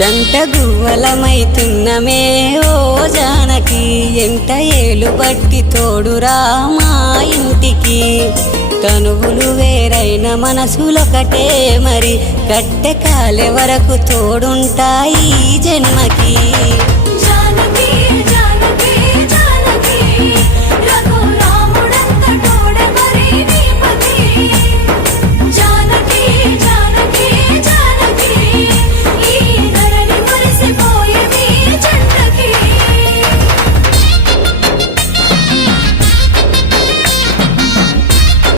జంట గువ్వలమైతున్నమే ఓ జానకి ఎంట ఏలు బట్టి తోడురా మా ఇంటికి తనువులు వేరైన మనసులొకటే మరి కట్టె కాలే వరకు తోడుంటాయి జన్మకి